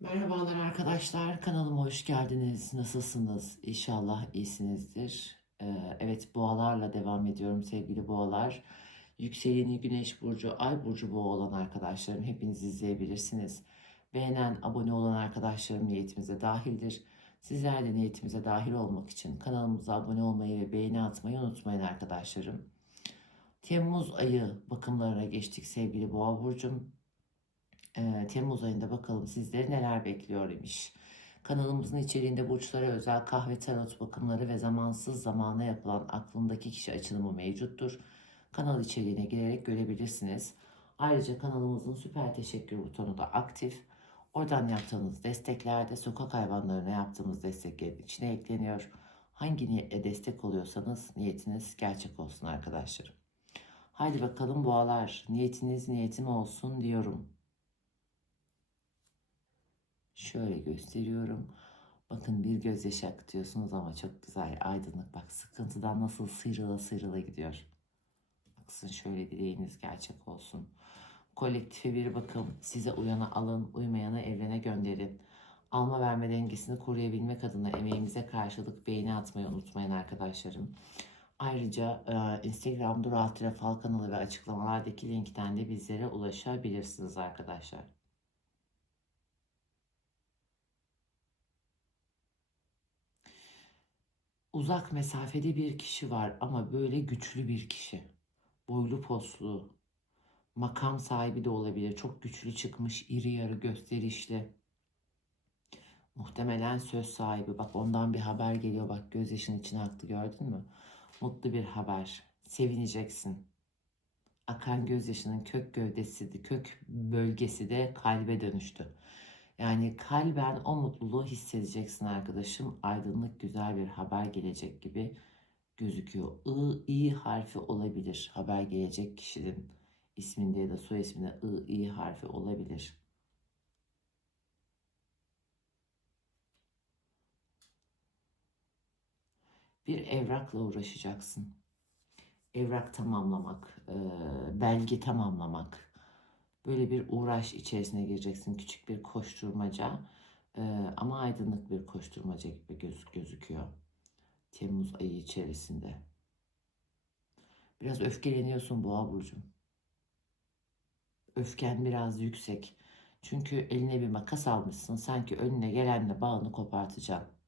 Merhabalar arkadaşlar, kanalıma hoş geldiniz. Nasılsınız? İnşallah iyisinizdir. Ee, evet, boğalarla devam ediyorum sevgili boğalar. Yükseleni Güneş Burcu, Ay Burcu boğa olan arkadaşlarım hepiniz izleyebilirsiniz. Beğenen, abone olan arkadaşlarım niyetimize dahildir. Sizler de niyetimize dahil olmak için kanalımıza abone olmayı ve beğeni atmayı unutmayın arkadaşlarım. Temmuz ayı bakımlarına geçtik sevgili boğa burcum. Ee, Temmuz ayında bakalım sizleri neler bekliyor imiş. Kanalımızın içeriğinde burçlara özel kahve tarot bakımları ve zamansız zamana yapılan aklındaki kişi açılımı mevcuttur. Kanal içeriğine girerek görebilirsiniz. Ayrıca kanalımızın süper teşekkür butonu da aktif. Oradan yaptığınız desteklerde sokak hayvanlarına yaptığımız desteklerin içine ekleniyor. Hangi niyetle destek oluyorsanız niyetiniz gerçek olsun arkadaşlarım. Haydi bakalım boğalar niyetiniz niyetim olsun diyorum. Şöyle gösteriyorum. Bakın bir gözyaşı akıtıyorsunuz ama çok güzel, aydınlık. Bak sıkıntıdan nasıl sıyrıla sıyrıla gidiyor. Baksın şöyle dileğiniz gerçek olsun. Kolektife bir bakım. Size uyana alın, uymayana evrene gönderin. Alma verme dengesini koruyabilmek adına emeğimize karşılık beğeni atmayı unutmayın arkadaşlarım. Ayrıca e, Instagram Duru Altire Fal kanalı ve açıklamalardaki linkten de bizlere ulaşabilirsiniz arkadaşlar. Uzak mesafede bir kişi var ama böyle güçlü bir kişi. Boylu poslu, makam sahibi de olabilir. Çok güçlü çıkmış, iri yarı, gösterişli. Muhtemelen söz sahibi. Bak ondan bir haber geliyor. Bak gözyaşın içine aktı gördün mü? Mutlu bir haber. Sevineceksin. Akan gözyaşının kök gövdesi de, kök bölgesi de kalbe dönüştü. Yani kalben o mutluluğu hissedeceksin arkadaşım. Aydınlık güzel bir haber gelecek gibi gözüküyor. I, i harfi olabilir. Haber gelecek kişinin isminde ya da soy isminde I, i harfi olabilir. Bir evrakla uğraşacaksın. Evrak tamamlamak, belge tamamlamak, böyle bir uğraş içerisine gireceksin. Küçük bir koşturmaca ama aydınlık bir koşturmaca gibi göz, gözüküyor. Temmuz ayı içerisinde. Biraz öfkeleniyorsun Boğa Burcu. Öfken biraz yüksek. Çünkü eline bir makas almışsın. Sanki önüne gelenle bağını kopartacaksın.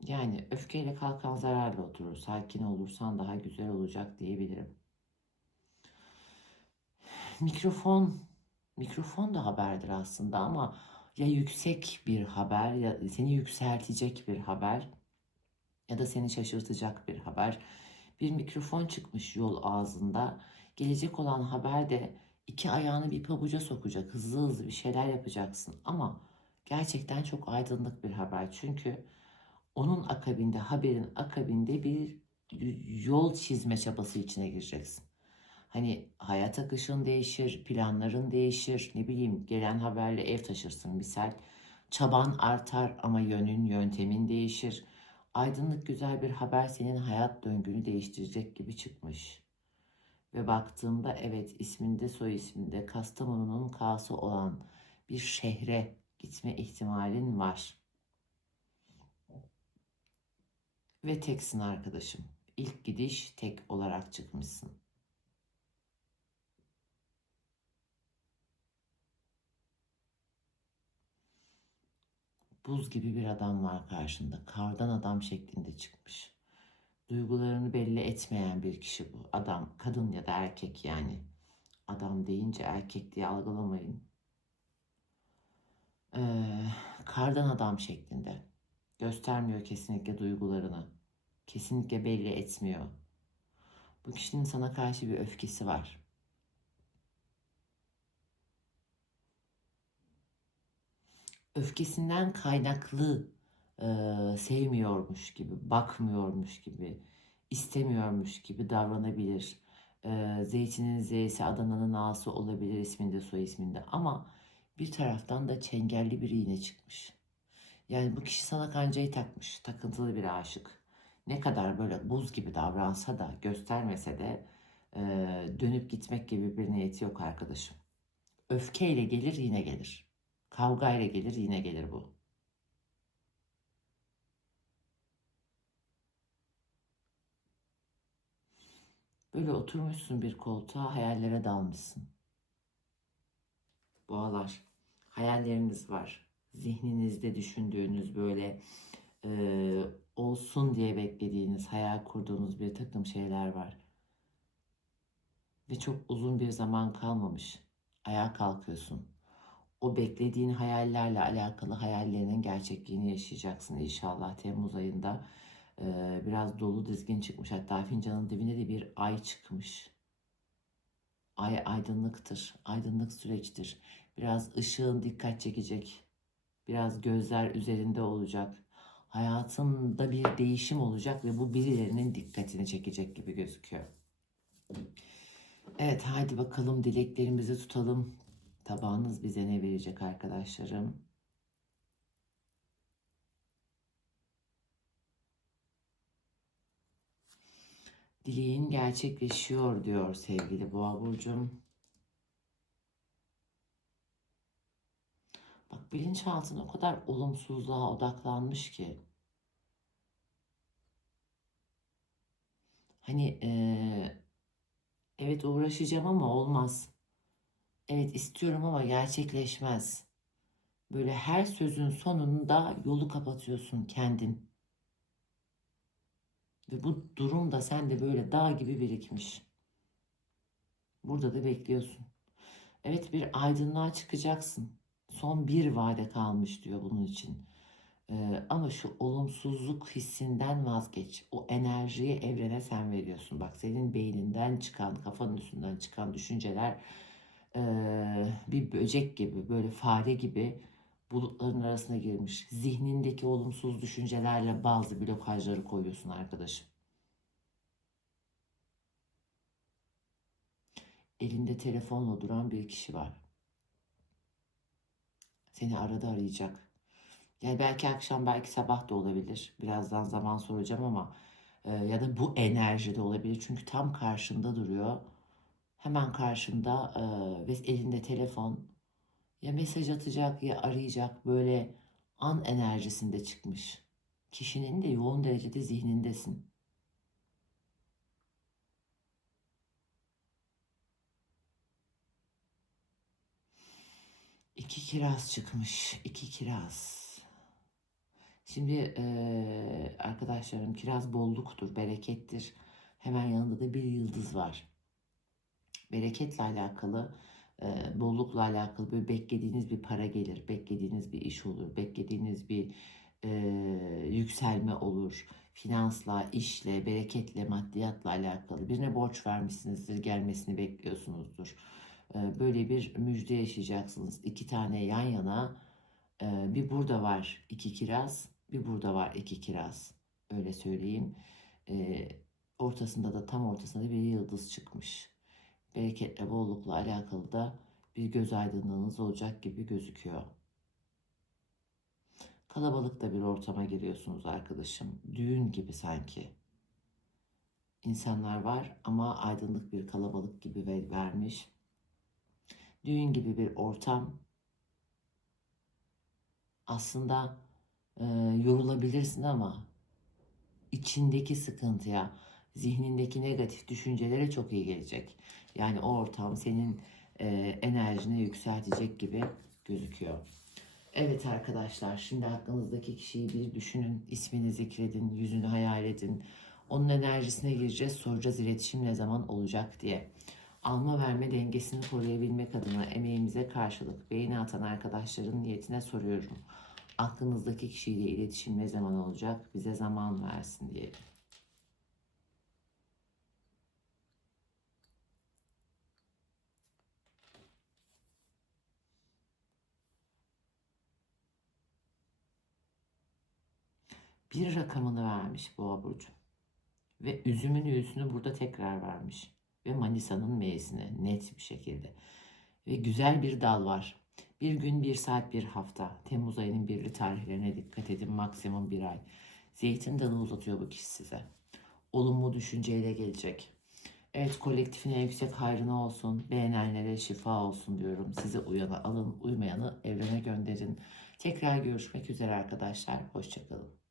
Yani öfkeyle kalkan zararlı oturur. Sakin olursan daha güzel olacak diyebilirim. Mikrofon, mikrofon da haberdir aslında ama ya yüksek bir haber ya seni yükseltecek bir haber ya da seni şaşırtacak bir haber. Bir mikrofon çıkmış yol ağzında. Gelecek olan haber de iki ayağını bir pabuca sokacak. Hızlı hızlı bir şeyler yapacaksın ama gerçekten çok aydınlık bir haber. Çünkü onun akabinde, haberin akabinde bir yol çizme çabası içine gireceksin. Hani hayat akışın değişir, planların değişir, ne bileyim gelen haberle ev taşırsın misal. Çaban artar ama yönün, yöntemin değişir. Aydınlık güzel bir haber senin hayat döngünü değiştirecek gibi çıkmış. Ve baktığımda evet isminde soy isminde Kastamonu'nun K'sı olan bir şehre gitme ihtimalin var. Ve teksin arkadaşım. İlk gidiş tek olarak çıkmışsın. Buz gibi bir adam var karşında. Kardan adam şeklinde çıkmış. Duygularını belli etmeyen bir kişi bu. Adam, kadın ya da erkek yani. Adam deyince erkek diye algılamayın. Ee, kardan adam şeklinde. Göstermiyor kesinlikle duygularını. Kesinlikle belli etmiyor. Bu kişinin sana karşı bir öfkesi var. Öfkesinden kaynaklı e, sevmiyormuş gibi, bakmıyormuş gibi, istemiyormuş gibi davranabilir. E, Zeytinin Z'si, Adana'nın A'sı olabilir isminde, soy isminde. Ama bir taraftan da çengelli bir iğne çıkmış. Yani bu kişi sana kancayı takmış, takıntılı bir aşık. Ne kadar böyle buz gibi davransa da, göstermese de e, dönüp gitmek gibi bir niyeti yok arkadaşım. Öfkeyle gelir yine gelir. Kavgayla gelir yine gelir bu. Böyle oturmuşsun bir koltuğa hayallere dalmışsın. Boğalar. Hayalleriniz var. Zihninizde düşündüğünüz böyle e, olsun diye beklediğiniz, hayal kurduğunuz bir takım şeyler var. Ve çok uzun bir zaman kalmamış. Ayağa kalkıyorsun. O beklediğin hayallerle alakalı hayallerinin gerçekliğini yaşayacaksın inşallah Temmuz ayında. Ee, biraz dolu dizgin çıkmış. Hatta fincanın dibine de bir ay çıkmış. Ay aydınlıktır. Aydınlık süreçtir. Biraz ışığın dikkat çekecek. Biraz gözler üzerinde olacak. Hayatında bir değişim olacak ve bu birilerinin dikkatini çekecek gibi gözüküyor. Evet haydi bakalım dileklerimizi tutalım. Tabağınız bize ne verecek arkadaşlarım? Dileğin gerçekleşiyor diyor sevgili Boğa Burcum. Bak bilinçaltın o kadar olumsuzluğa odaklanmış ki. Hani eee, evet uğraşacağım ama olmaz. Evet istiyorum ama gerçekleşmez. Böyle her sözün sonunda yolu kapatıyorsun kendin. Ve bu durum da sende böyle dağ gibi birikmiş. Burada da bekliyorsun. Evet bir aydınlığa çıkacaksın. Son bir vade kalmış diyor bunun için. Ee, ama şu olumsuzluk hissinden vazgeç. O enerjiyi evrene sen veriyorsun. Bak senin beyninden çıkan, kafanın üstünden çıkan düşünceler eee, bir böcek gibi, böyle fare gibi bulutların arasına girmiş. Zihnindeki olumsuz düşüncelerle bazı blokajları koyuyorsun arkadaşım. Elinde telefonla duran bir kişi var. Seni arada arayacak. Yani belki akşam belki sabah da olabilir. Birazdan zaman soracağım ama e, ya da bu enerjide olabilir. Çünkü tam karşında duruyor. Hemen karşında e, ve elinde telefon. Ya mesaj atacak ya arayacak böyle an enerjisinde çıkmış. Kişinin de yoğun derecede zihnindesin. İki kiraz çıkmış. iki kiraz. Şimdi eee, arkadaşlarım kiraz bolluktur, berekettir. Hemen yanında da bir yıldız var. Bereketle alakalı, eee, bollukla alakalı böyle beklediğiniz bir para gelir, beklediğiniz bir iş olur, beklediğiniz bir eee, yükselme olur. Finansla, işle, bereketle, maddiyatla alakalı. Birine borç vermişsinizdir, gelmesini bekliyorsunuzdur. Eee, böyle bir müjde yaşayacaksınız. İki tane yan yana, eee, bir burada var iki kiraz, bir burada var iki kiraz. Öyle söyleyeyim. Ee, ortasında da tam ortasında bir yıldız çıkmış. Bereketle, bollukla alakalı da bir göz aydınlığınız olacak gibi gözüküyor. Kalabalık bir ortama giriyorsunuz arkadaşım. Düğün gibi sanki. İnsanlar var ama aydınlık bir kalabalık gibi vermiş. Düğün gibi bir ortam. Aslında e, yorulabilirsin ama içindeki sıkıntıya, zihnindeki negatif düşüncelere çok iyi gelecek. Yani o ortam senin e, enerjini yükseltecek gibi gözüküyor. Evet arkadaşlar şimdi aklınızdaki kişiyi bir düşünün, ismini zikredin, yüzünü hayal edin. Onun enerjisine gireceğiz, soracağız iletişim ne zaman olacak diye. Alma verme dengesini koruyabilmek adına emeğimize karşılık beğeni atan arkadaşların niyetine soruyorum aklınızdaki kişiyle iletişim ne zaman olacak? Bize zaman versin diyelim. Bir rakamını vermiş Boğa Burcu. Ve üzümün üyüsünü burada tekrar vermiş. Ve Manisa'nın M'sine net bir şekilde. Ve güzel bir dal var. Bir gün, bir saat, bir hafta. Temmuz ayının birli tarihlerine dikkat edin. Maksimum bir ay. Zeytin dalı uzatıyor bu kişi size. Olumlu düşünceyle gelecek. Evet kolektifine en yüksek hayrına olsun. Beğenenlere şifa olsun diyorum. Size uyanı alın, uymayanı evrene gönderin. Tekrar görüşmek üzere arkadaşlar. Hoşçakalın.